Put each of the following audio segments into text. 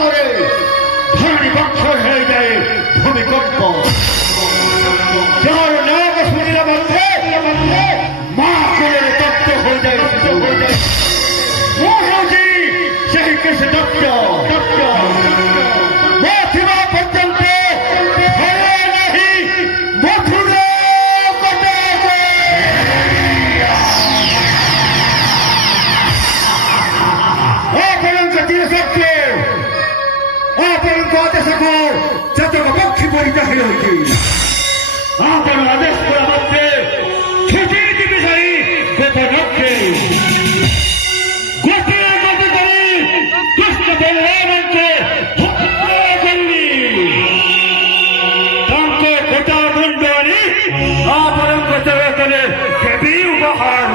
করে ধরণী বক্ষ হয়ে যায় ভূমিকম্প। যার নাম শুনিলে বন্ধে মা করে তপ্ত হয়ে যায় মহাজি সেই কৃষ্ণ দত্ত মথুরা পর্যন্ত মথুরা পক্ষী পরিচয় হয়েছে আপনার আদেশ করা মাত্রে ছুটি দিতে চাই বেতনকে কৃষ্ণ বলরামকে করলি তাঁকে গোটা মন্ডলী আপনার বেতনে দেবী উপহার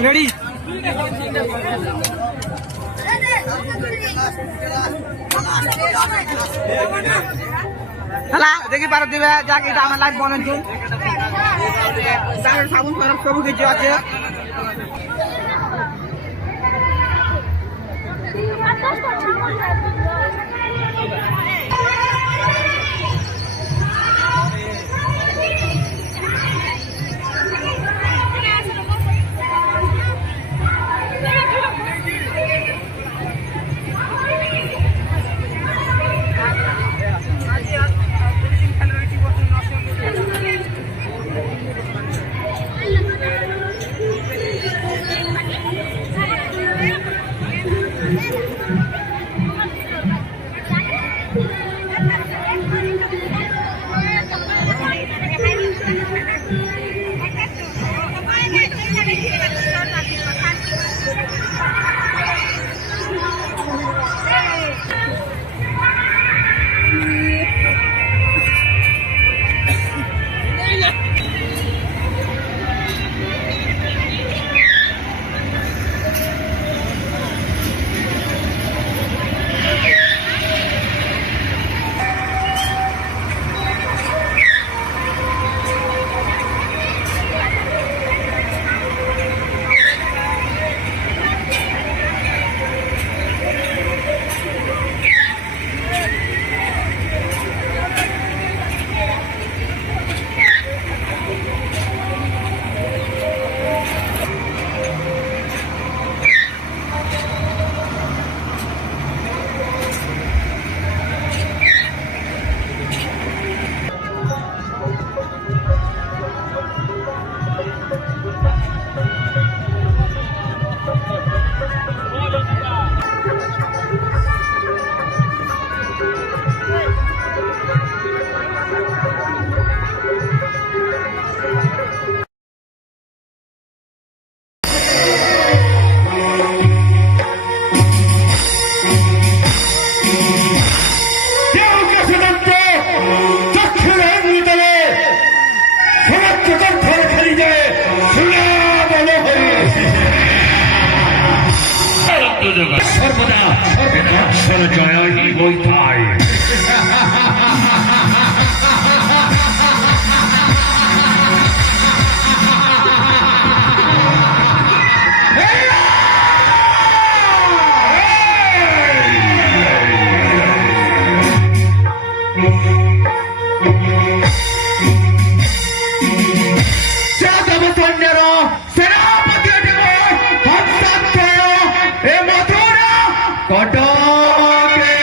ready হ্যালো দেখি পারো দিবে যাক এটা আমার লাইফ বলেন তো সাবুন খারাপ সব কিছু আছে যাদব সৈন্যের সেনাপতি দেব হস্তাক্ষর এ মথুরা কটকে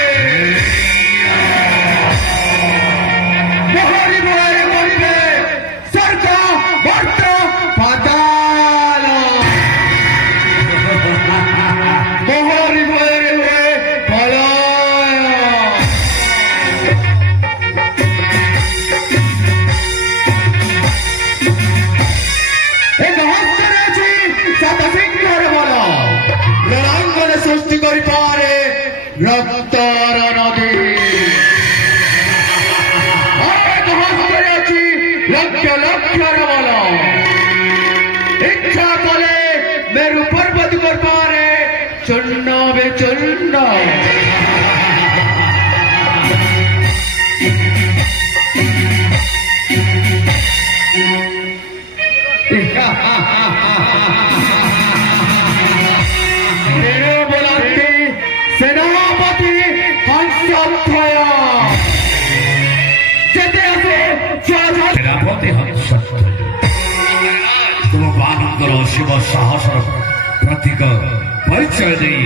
মোহরি বয়ে বলিবে স্বর্গ মর্ত পাতাল মোহরি বয়ে পলায় রণাঙ্গনে সৃষ্টি করি পারে রক্তর নদী আছি লক্ষ লক্ষর বল ইচ্ছা করে মেরু পর্বত কর পারে চূর্ণ বেচূর্ণ সেনাপতি হংসধ্বয় যেতে আসো সেনাপতি হংসধ্বয় ତୁମ ମାନଙ୍କର ଶିବ ସାହସର ପ୍ରତୀକ ପରିଚୟ ଦେଇ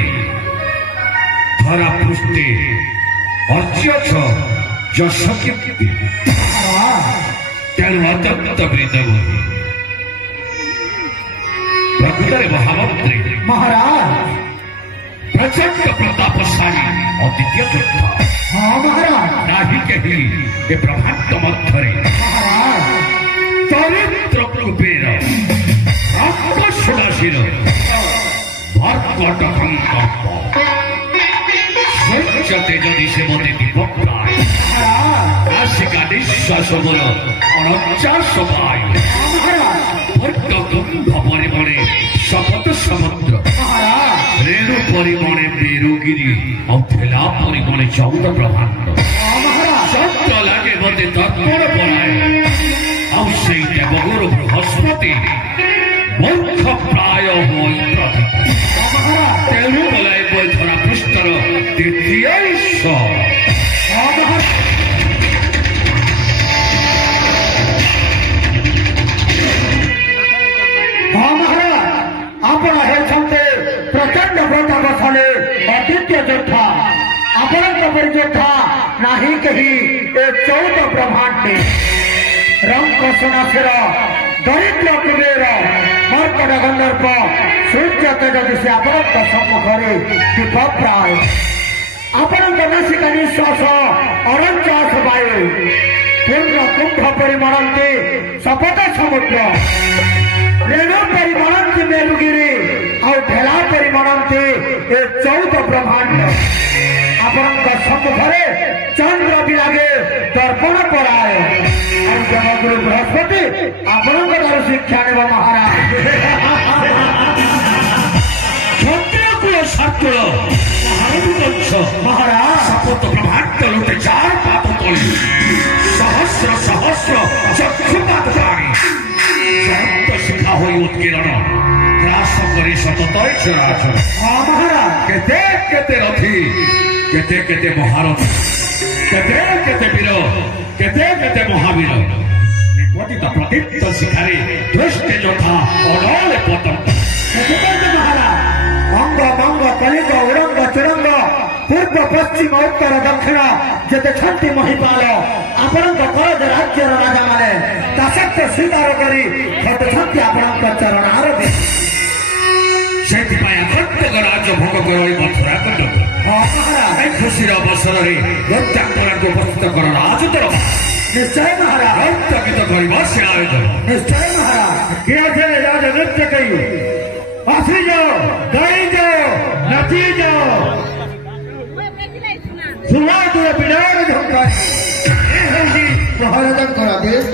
ଧରା ପୃଷ୍ଠେ ଅର୍ଚ୍ୟଛ ଯଶ କୀର୍ତ୍ତି ତେଣୁ ଅତ୍ୟନ୍ତ ବୃନ୍ଦ ପ୍ରକୃତରେ ମହାମନ୍ତ୍ରୀ মহারাজ प्रचंड प्रतापशाली अद्वितीय योद्धा हाँ महाराज नाही केही ए ब्रह्मांड मध्यरे महाराज चरित्र कुबेर राक्षसदासीर भर्कट संकल्प সূর্যতে যদি সে মতে দীপক প্রায় রাশিকা নিঃশ্বাস বল অনচাশ পায় ভর্ত কুম্ভ পরিমণে শপথ সমুদ্র রেণু পরিমণে মেরুগিরি ଆଉ ঠেলা পরিমণে চৌদ ব্রহ্মাণ্ড সত্য লাগে মতে তৎপর পরায় ଆଉ সেই দেবগুরু বৃহস্পতি মূর্খ প্রায় হই প্রতীক তেণু বলাই বই ধরা পৃষ্ঠর দ্বিতীয় ঈশ্বর हाँ महाराज आपण हेउछन्ते प्रचंड प्रतापशाली अद्वितीय योद्धा आपणक परि योद्धा नाही केही ए 14 ब्रह्मांडे रंग सुनासिर दरिद्र कुबेर मर्कट गंधर्व सूर्य तेज से आपणक सम्मुखरे दीप प्राय आपणक नासिका निश्वास अरंचास वायु पूर्ण कुंभ परिमणन्ति शपथ समुद्र रेणु परिमणन्ति मेरुगिरी और ढेला परिमणन्ति ए 14 ब्रह्मांड आपणक सम्मुखरे चंद्र विरागे दर्पण पराय और देवगुरु बृहस्पति आपणक ठारू शिक्षा नेब महाराज क्षत्रिय कुल शास्त्र महाराज শপথ ব্রহ্মাণ্ড লোটে চার পাত তলে সহস্র সহস্র চক্ষুপাত প্রাণী জয়ন্ত শিখা হই উৎকীর্ণ গ্রাস করে শততয় চরাচর हाँ महाराज কেতে কেতে রথী কেতে কেতে মহারথী কেতে কেতে বীর কেতে কেতে মহাবীর নিপতিত প্রদীপ্ত শিখারে দৃষ্টে যথা অনলে পতঙ্গ महाराज अंग मंग कलिंग उरंग चुरंग पूर्व पश्चिम उत्तर दक्षिण जेते छंती महिपाल आपणक कलज राज्यर राजा माने दासत्व स्वीकार करी खट छंती आपणक चरण आरती ସେଥିପାଇଁ ପ୍ରତ୍ୟେକ ରାଜ୍ୟ ଭୋଗ କରି ମଥୁରା କଟକ हाँ महाराज এই খুশির অবସରରେ ରଥଯାତ୍ରାକୁ ଉପସ୍ଥିତ କର ରାଜୁତର निश्चय महाराज ରକ୍ତଗୀତ କରିବ ସେ ଆୟୋଜନ निश्चय महाराज किया थे राज नृत्य कही आसी जाओ गाई जाओ नची जाओ सुना तुझे बिलाड़ धमका महाराज करा देश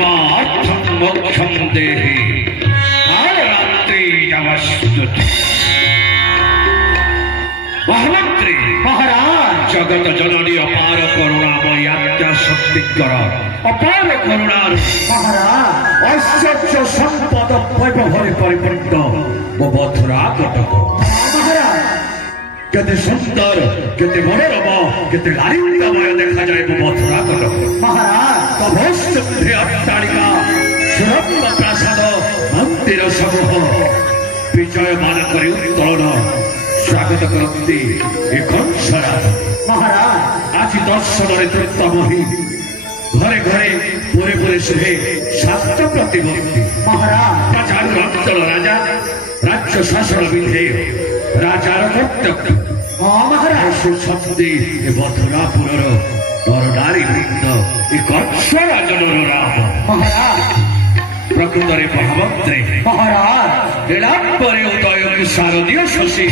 মা অর্থম মোক্ষম দেহি আর রাত্রি যাবাস্তুতি। মহামন্ত্রী, মহারাজ, জগত জননী অপার করুণাময়ী আজ্ঞা সত্যিকর অপার করুণার মহারাজ, ঐশ্বর্য সম্পদ বৈভবে পরিপূর্ণ ও মথুরা কটক মহারাজ, কেতে সুন্দর, কেতে মনোরম, কেতে লালিত্যময় দেখা যায় মথুরা কটক। মহারাজ, তভস্যে অট্টালিকা, সুরম্য প্রাসাদ, মন্দির সমূহ বিজয়মান করে উত্তোলন স্বাগত করতে এখন সারা মহারাজ, আজ দর্শনের তৃপ্তমহী ঘরে ঘরে পরে পরে শুভে স্বাস্থ্য প্রতিবন্ধী মহারাজ, রাজার অঞ্চল রাজা রাজ্য শাসন বিধেয় রাজার কর্তব্য মহারাজ, সুশব্দে মথুরাপুরর নর নারী বৃন্দ এ কংসরা জনর রাম মহারাজ, প্রকৃতরে মহামন্ত্রে মহারাজ, বিড়াম্বরে উদয় শারদীয় শশী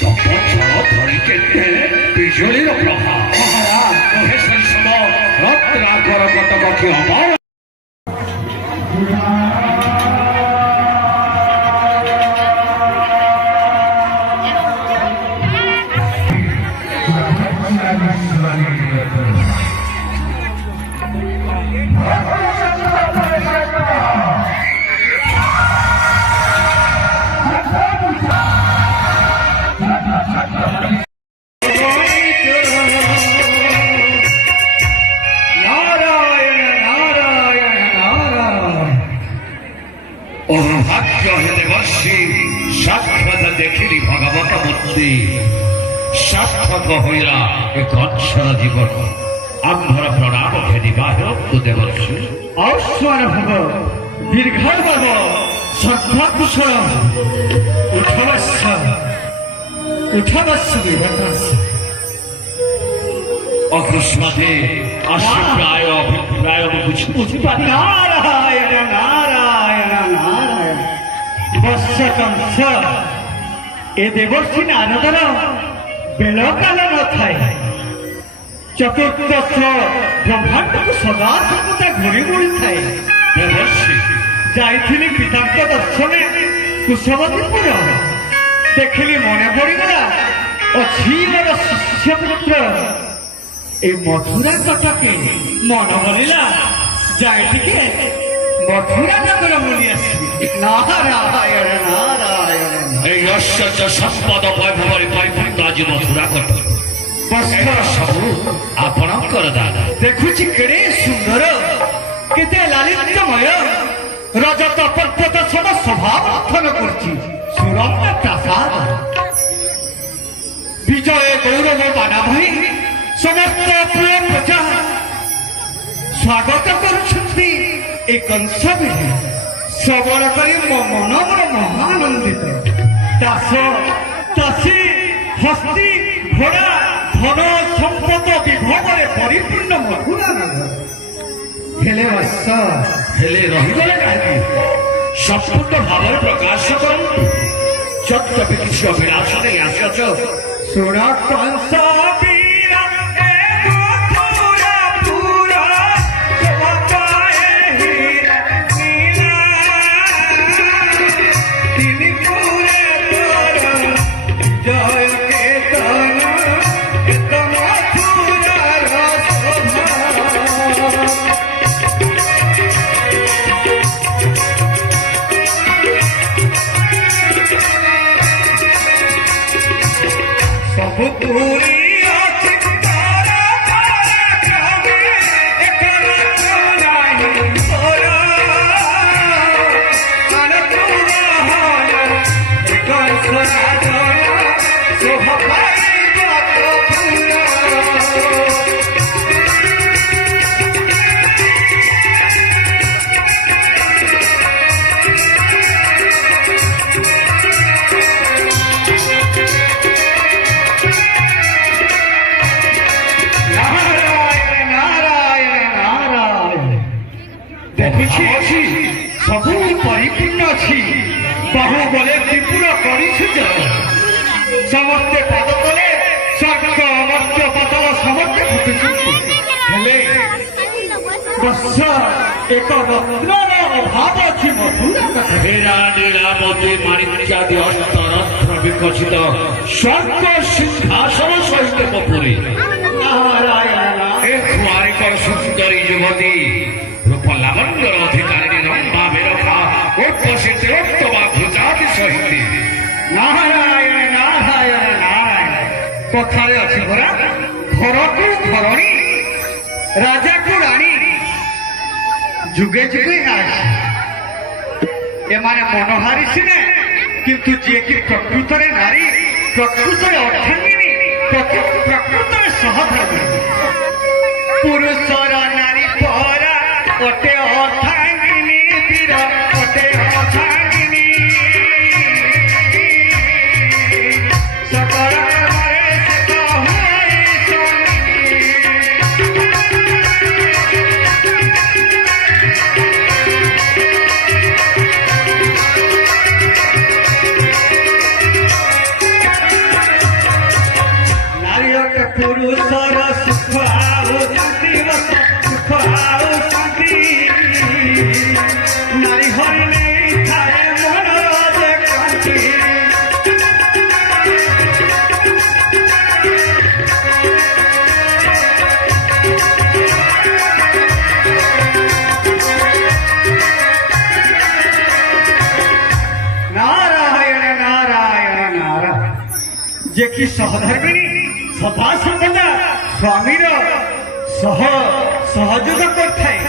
তপছল ধরি কেটে বিজুলির প্রভা মহারাজ, মহেশের সম রত্নাকর কতককে অমর ভাগ্য হেলে বর্ষী সাক্ষাৎ দেখিলি ভগবত মূর্তি সার্থক হইলা এ কংসর জীবন আম্ভর প্রণাম ঘেনিবা তু দেবর্ষী অশ্বর ভব দীর্ঘায় ভব সর্বাকুশল উঠবস্য উঠবস্য বিভটস্য অকস্মাতে আসি প্রায় অভিপ্রায় বুঝিপারি নারায়ণ নারায়ণ নারায়ণ বৎস কংস এ দেবর্ষী নারদর বেলকাল নথায় চতুর্দশ ব্রহ্মাণ্ডକୁ সদা সর্বদা ঘুরি ঘুরি থাকে দেবর্ষী যাইଥିଲି ପିତାଙ୍କ ଦର୍ଶନେ କୁଶବତୀପୁର ଦେଖିଲି ମନେ ପଡ଼ିଗଲା ଅଛି ମୋର ଶିଷ୍ୟପୁତ୍ର ଏ ମଥୁରା କଟକେ ମନ ବଳିଲା ଯାଏ ଟିକେ ମଥୁରା ନଗର ବୁଲି ଆସିବି ନାରାୟଣ ନାରାୟଣ এই ঐশ্বর্য সম্পদ বৈভବରେ ପରିପୂର୍ଣ୍ଣ ଆଜି ମଥୁରା କଟକ ବସ୍ତ୍ର ସବୁ ଆପଣଙ୍କର ଦାଦା ଦେଖୁଛି କେଡ଼େ ସୁନ୍ଦର କେତେ ଲାଲିତ୍ୟମୟ ରଜତ ପର୍ବତ ସମ ସ୍ୱଭାବ ଗଠନ କରୁଛି ସୁରମ୍ୟ ପ୍ରାସାଦ ବିଜୟ ଗୌରବ ବାନା ଭଇ ସମସ୍ତ ପ୍ରିୟ ପ୍ରଜା ସ୍ୱାଗତ କରୁଛନ୍ତି ଏ କଂସବିଧି ଶ୍ରବଣ କରି ମୋ ମନ ମୋର ମହାନନ୍ଦିତ ଦାସ ଦାସୀ ହସ୍ତି ଘୋଡ଼ା ଧନ ସମ୍ପଦ ବିଭବରେ ପରିପୂର୍ଣ୍ଣ ମଥୁରା ନଗର ହେଲେ ବତ୍ସ ହେଲେ ରହିଗଲେ କାହିଁକି ସମ୍ପୂର୍ଣ୍ଣ ଭାବରେ ପ୍ରକାଶ କରନ୍ତୁ ଯଦ୍ୟପି କିଛି ଅଭିଳାଷ ନେଇ ଆସିଅଛ ଶୁଣ କଂସ ବୀର ଏ ମଥୁରାପୁର ଜଗତଏ ହୀରା ନୀଳା। ତିନି ପୁରେ ତୋର ଜୟ କେତନ ଏତ ମଥୁରାର ଶୋଭା। ସବୁ ପୁରୀ ଅଛି ତୋର ପରାକ୍ରମେ, ଏକ ମାତ୍ର ନାହିଁ ତୋର। ମାନପୁର ହର ଏକ ସ୍ୱରାଜୟ, ଶୋଭା ପାଇବ କପୁର। ନାରାୟଣ ନାରାୟଣ ନାରାୟଣ ଦେଖୁଛି ସବୁ ପରିପୂର୍ଣ୍ଣ ଅଛି ବହୁ ବଳେ ତ୍ରିପୁର କରିଛୁ ଯେ ସମସ୍ତେ ପାଦ ତଳେ ସ୍ୱର୍ଗ ମର୍ତ୍ୟ ପାତାଳ ସମସ୍ତେ ଫୁଟୁଛନ୍ତି ହେଲେ ବତ୍ସ ଏକ ରତ୍ନର ଅଭାବ ଅଛି ମଧୁର କଥା। হীরা নীলাবতী মাণিক্যাদি অষ্টরত্ন বিকশিত স্বর্গ সিংহাসন সহিত পুরী নারায়ণ এ কুমারিকর সুন্দরী যুবতী রূপ লাবণ্যর অধিকারিণী লম্বা বেরখা উর্বশী তিলোত্তমা ভুজাতি সহিত নারায়ণ নারায়ণ নারায়ণ কথায় ଅଛି ପରା ଘରକୁ ଘରଣୀ ରାଜାକୁ ରାଣୀ ଯୁଗେ ଯୁଗେ ଆସି ଏମାନେ ମନହାରି ସିନେ କିନ୍ତୁ ଯିଏକି ପ୍ରକୃତରେ ନାରୀ ପ୍ରକୃତରେ ଅର୍ଥାଙ୍ଗିନୀ ପ୍ରକୃତରେ ସହଧର୍ମିଣୀ ପୁରୁଷର ନାରୀ ପରା ଅଟେ ଅର୍ଥାଙ୍ଗିନୀ ବୀର ଅଟେ ଅର୍ଥାଙ୍ଗିନୀ ସକଳ କର୍ମରେ ସେ ହୁଏ ସଙ୍ଗିନୀ। ନାରୀ ଅଟେ ପୁରୁଷର ସୁଖ ଆଉ ଶାନ୍ତି ସୁଖ ଆଉ ଶାନ୍ତି ନାରୀ ହରିଣୀ ଥାଏ ମନର ଯେ କାନ୍ତି। নারায়ণ নারায়ণ নারায়ণ যে কি সহধর্মিণী সদা সর্বদা স্বামীর সহযোগ করଥାଏ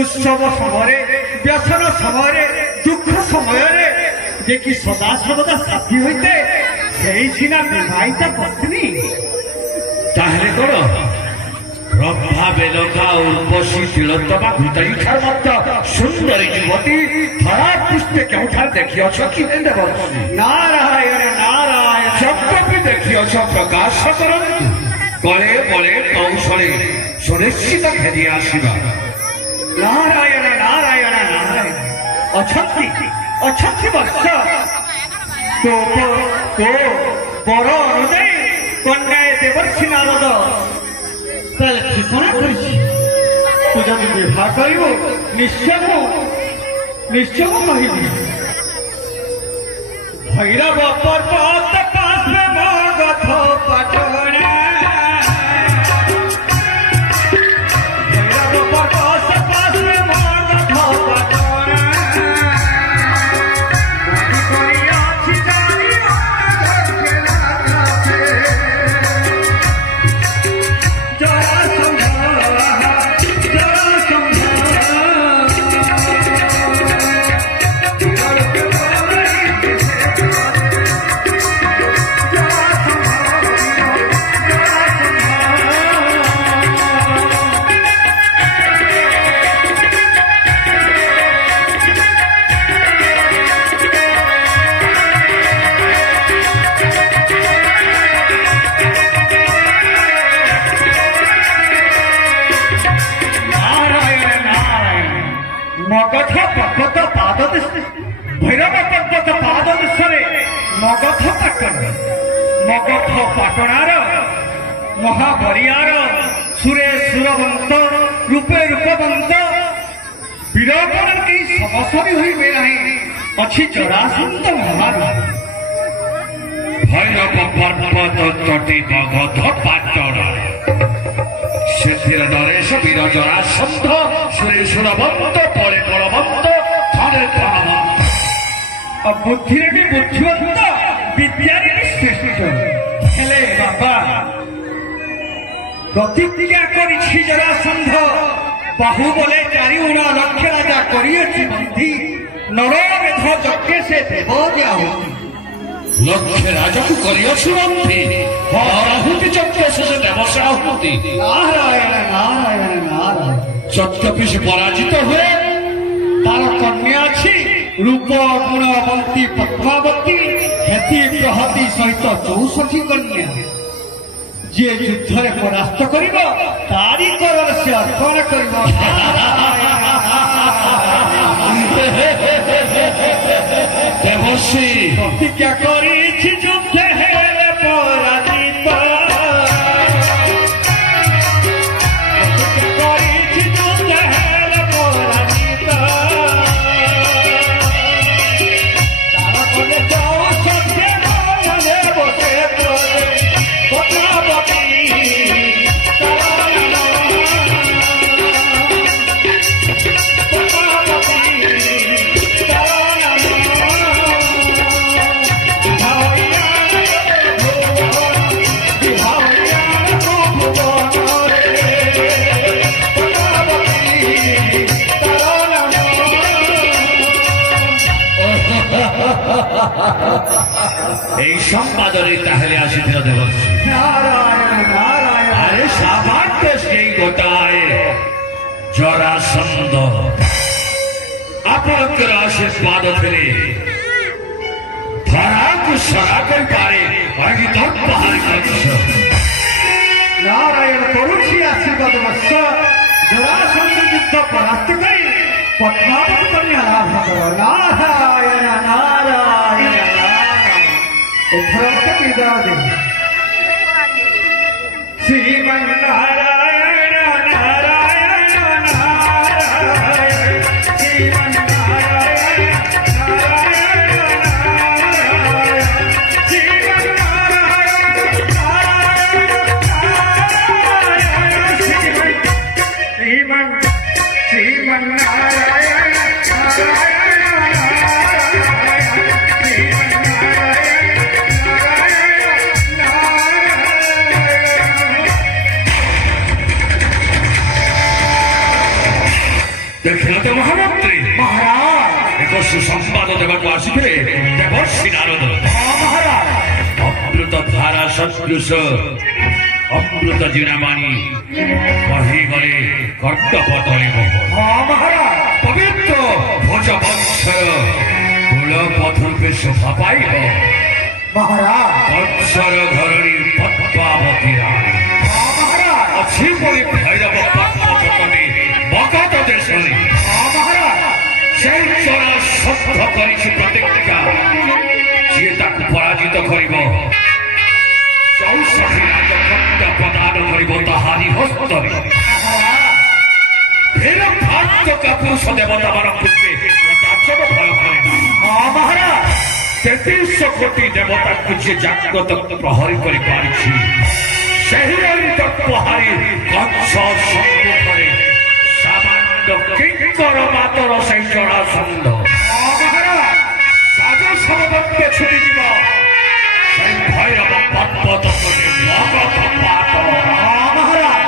উৎসব সময়ে ব্যসন সময়ে দুঃখ সময়ে যে কি সদা সর্বদা সাথী হইতে সেই সিনা বিবাহিতা পত্নী। তাহলে করো রম্ভা বেলকা উর্বশী তিলোত্তমা ঘুতাইঠার মধ্য সুন্দরী যুবতী ধরা পৃষ্ঠে কেউঠার দেখিଅছ কি হেন্দে বর্ষী নারায়ণ নারায়ণ যদ্যপি দেখিଅছ প্রকাশ করন্তু কলে বলে কৌশলে সুনিশ্চিত ফেরি আসিবা। নারায়ণ নারায়ণ নারায়ণ অছন্তি অছন্তি বৎস তো বড় অনুযায়ী কন্যায় দেবর্ষী নারদ তাহলে ঠিকনা করেছি তু যদি বিবাহ করিব নিশ্চয় ମୁଁ କହିବି ভৈরব পর্বত পাশে মগধ পাটনা ভৈরব পর্বত পাশে মগধ পাটনা আছে জানি মগধ পর্বত পাদ ভৈরব পর্বত পাদ দেশে মগধ পাটଣାର মহাবরিয়ার সুরে সুরবন্ত রূপে রূপবন্ত বীরগণ কেହି সমসরি হইবে ନାହିଁ ଅଛି ଜରାସନ୍ଧ ମହାନ ভৈরব পর্বত তটে মগধ পাটଣା ସେଥିରେ ନରେଶ ବୀର ଜରାସନ୍ଧ ସୁରେ ସୁରବନ୍ତ ପଳେ ବଳବନ୍ତ ଥରେ ଧନବନ୍ତ ବୁଦ୍ଧିରେ ବି ବୁଦ୍ଧିବନ୍ତ ବିଦ୍ୟାରେ ବି ଶ୍ରେଷ୍ଠ ହେଲେ ବାବା ପ୍ରତିଜ୍ଞା କରିଛି ଜରାସନ୍ଧ ବାହୁବଲେ 4 ଗୁଣ ଲକ୍ଷ ରାଜା କରିଅଛି ବନ୍ଧି ନରମେଧ ଯଜ୍ଞ ସେ ଦେବ ଦିଆ ହଉଛି লক্ষ্যে রাজাকে করিয়াছু বন্ধি আহুতি যজ্ঞ শেষে দেবসে আহুতি নারায়ণ নারায়ণ নারায়ণ যদ্যপি সে পরাজিত হয়ে তার কন্যা ଅଛି রূপ গুণবন্তী পদ্মাবতী হেতি প্রহতি সহিত 64 কন্যা ଯିଏ ଯୁଦ୍ଧରେ ପରାସ୍ତ କରିବ ତାରି କରରେ ସେ ଅର୍ପଣ କରିବ দেবশ্রী ପ୍ରତିଜ୍ଞା କରିଛି ଯୁଦ୍ଧ ହେଲେ ପରାଜିତ ପ୍ରତିଜ୍ଞା କରିଛି ଯୁଦ୍ଧ ହେଲେ এই সম্পাদনে তাহলে আসিছিল দেবর্ষী। নারায়ণ নারায়ণ। আরে সামান্য সেই গোটায় জরাসন্ধ ଆପଣଙ୍କର ଆଶୀର୍ବାଦ ଥିଲେ ଧରାକୁ ସରା କରିପାରେ ଆଜି ଦର୍ପ ହାରି କରିଛ। নারায়ণ করুছি আশীর্বাদ বৎস জরাসন্ধ যুদ্ধ পরাস্ত করে পদ্মাবত কন্যা লাভ কর। নারায়ণ নারায়ণ নারায়ণ। এথর মতো বিদায় দেব। শ্রীমন্নারায়ণ নারায়ণ নারায়ণ শ্রীমন্নারায়ণ নারায়ণ নারায়ণ শ্রীমন্নারায়ণ ଦେଖିଲ ତ ମହାମନ୍ତ୍ରୀ মহারাজ। ଏକ ସୁସମ୍ବାଦ ଦେବାକୁ ଆସିଥିଲେ ଦେବର୍ଷୀ ନାରଦ। মহারাজ ଅମୃତ ଧାରା ସଦୃଶ ଅମୃତ ଜିଣାମାଣି କହିଗଲେ କର୍ତ୍ତବ ତଳିବ। মহারাজ ପବିତ୍ର ଭୋଜ ବଂଶର କୁଳ ପଥୁପେ ଶୋଭା ପାଇବ। মহারাজ ବଂଶର ଘରଣୀ ପଦ୍ମାବତୀ ରାଣୀ মহারাজ ଅଛି ପରି ଭୈରବ ପଦ୍ମପତନେ ମଗଧ ଦେଶରେ মহারাজ সেই ଚୋର ଶବ୍ଦ କରିଛି ପ୍ରତିଜ୍ଞା ଯିଏ ତାକୁ ପରାଜିତ କରିବ 64 ରାଜଖଣ୍ଡ ପ୍ରଦାନ କରିବ ତାହାରି ହସ୍ତରେ। ଫେର ଭାଗ୍ୟକା ପୁରୁଷ ଦେବତାମାନଙ୍କୁ ଦାଚନ ଭୟ କରେ ନା। মহারাজ 33 କୋଟି ଦେବତାଙ୍କୁ ଯିଏ ଜାଗ୍ରତ ପ୍ରହରୀ କରିପାରିଛି ସେହି ତତ୍ତ୍ୱହାରୀ କଂସ ସମ୍ମୁଖରେ ସାମାନ୍ୟ କିଙ୍କର ମାତର ସେହି ଜରାସନ୍ଧ মহারাজ ରାଜସମବତ୍ୟ ଛୁଟିଯିବ ସେହି ଭୈରବ ପର୍ବତ ତଳେ ମଗଧ ପାଟ। মহারাজ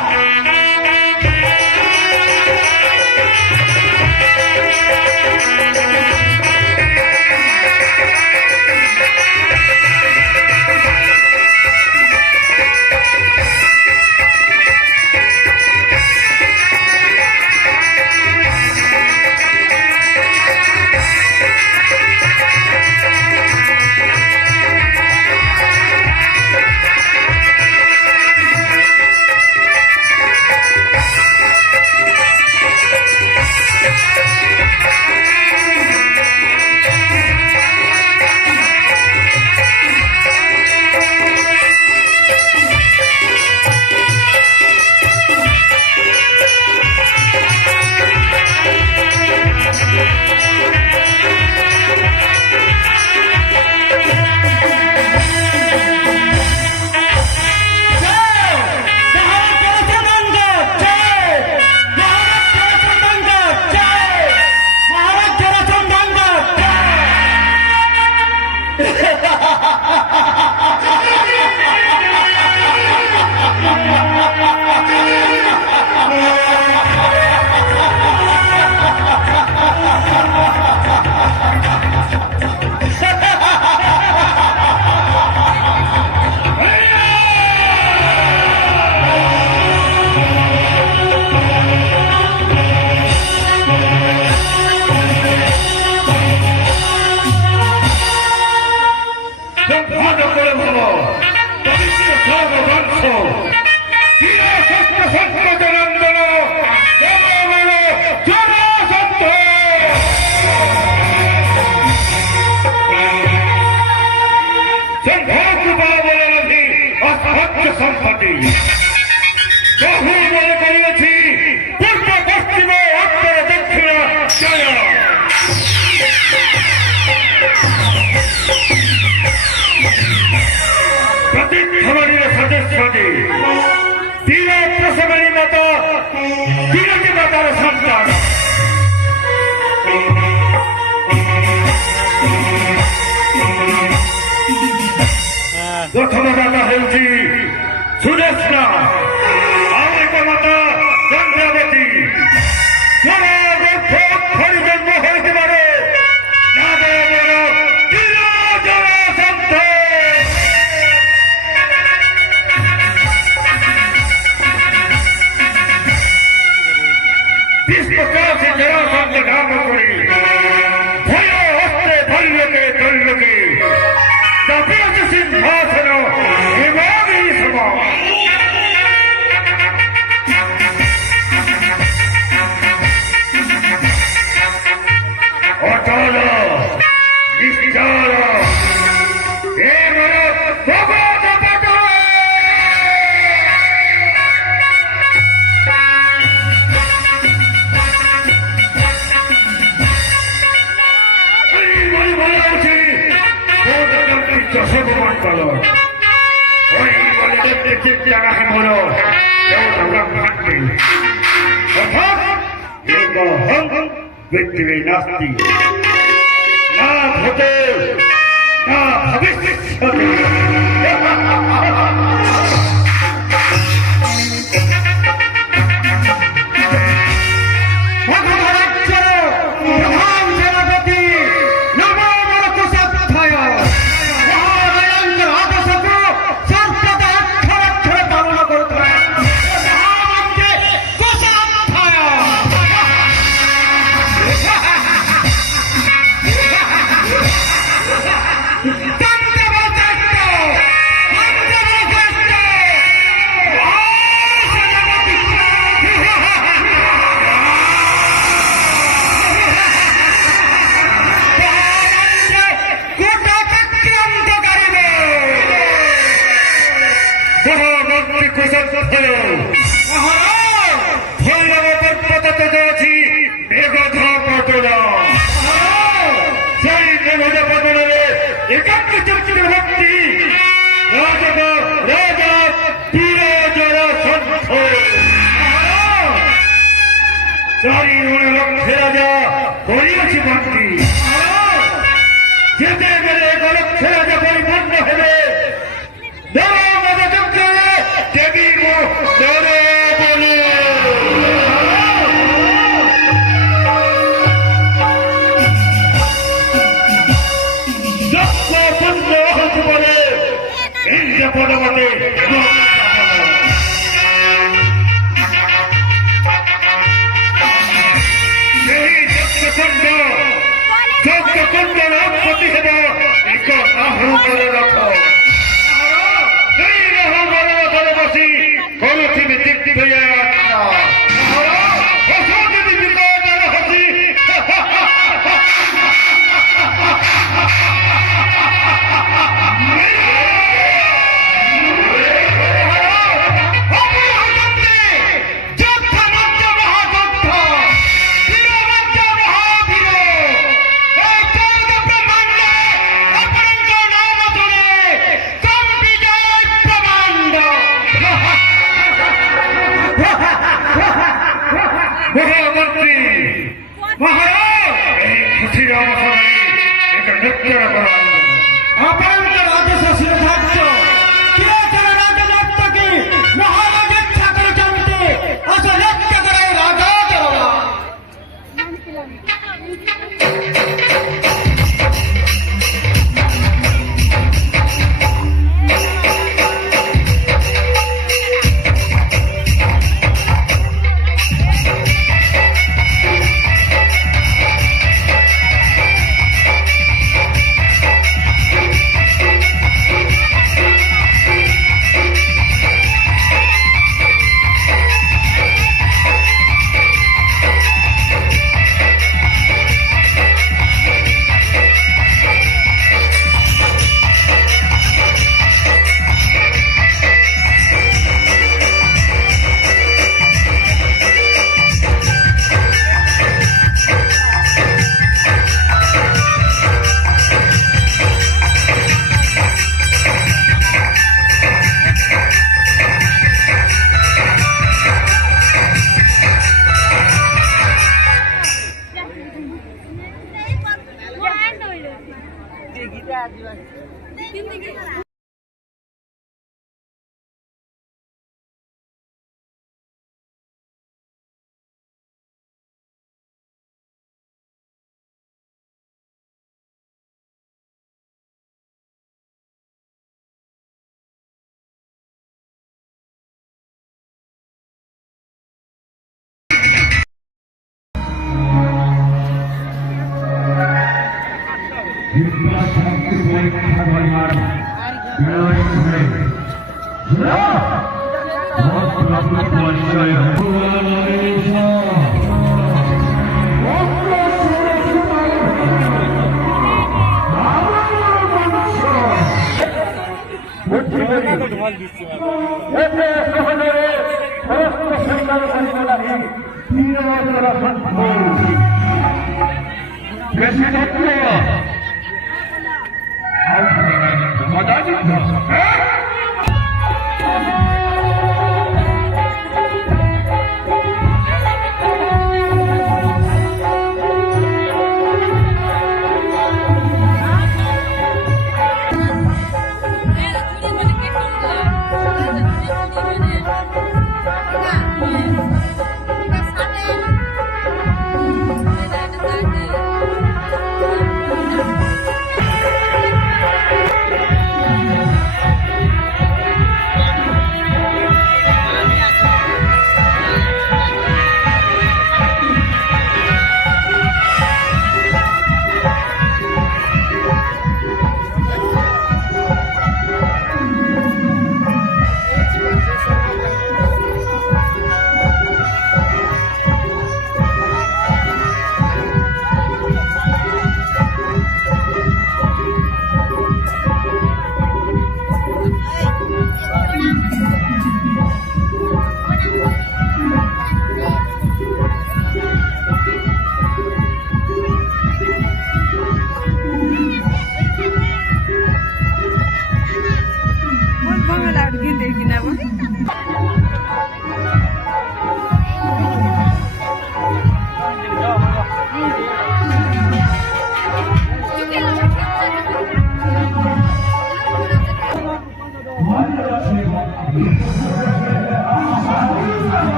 প্রথম দাতা ହେଉଛି সুদেষ্ণা ଆଉ ଏକ ମାତା ଚନ୍ଦ୍ରାବତୀ। ଜନ୍ମ ହୋଇଥିବାରୁ ନାଦେବର পৃথিবী নাস্তি না ভূতে না ভবিষ্যতে যেতে গেলে এক লক্ষ রাজা পরিপূর্ণ হবে দেবী বলে বলে ইন্দ্র পদবতে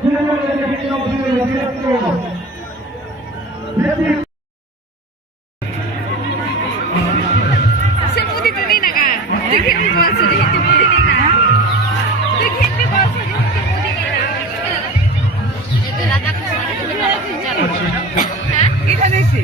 সে মুদি তো নেই না কা দেখে কি বলছো যে হিন্দি মুদি নেই না দেখে কি বলছো যে হিন্দি মুদি নেই না এটা রাজা কৃষ্ণ হ্যাঁ এটা নেছি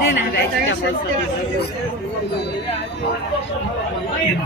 দে না এটা বলছো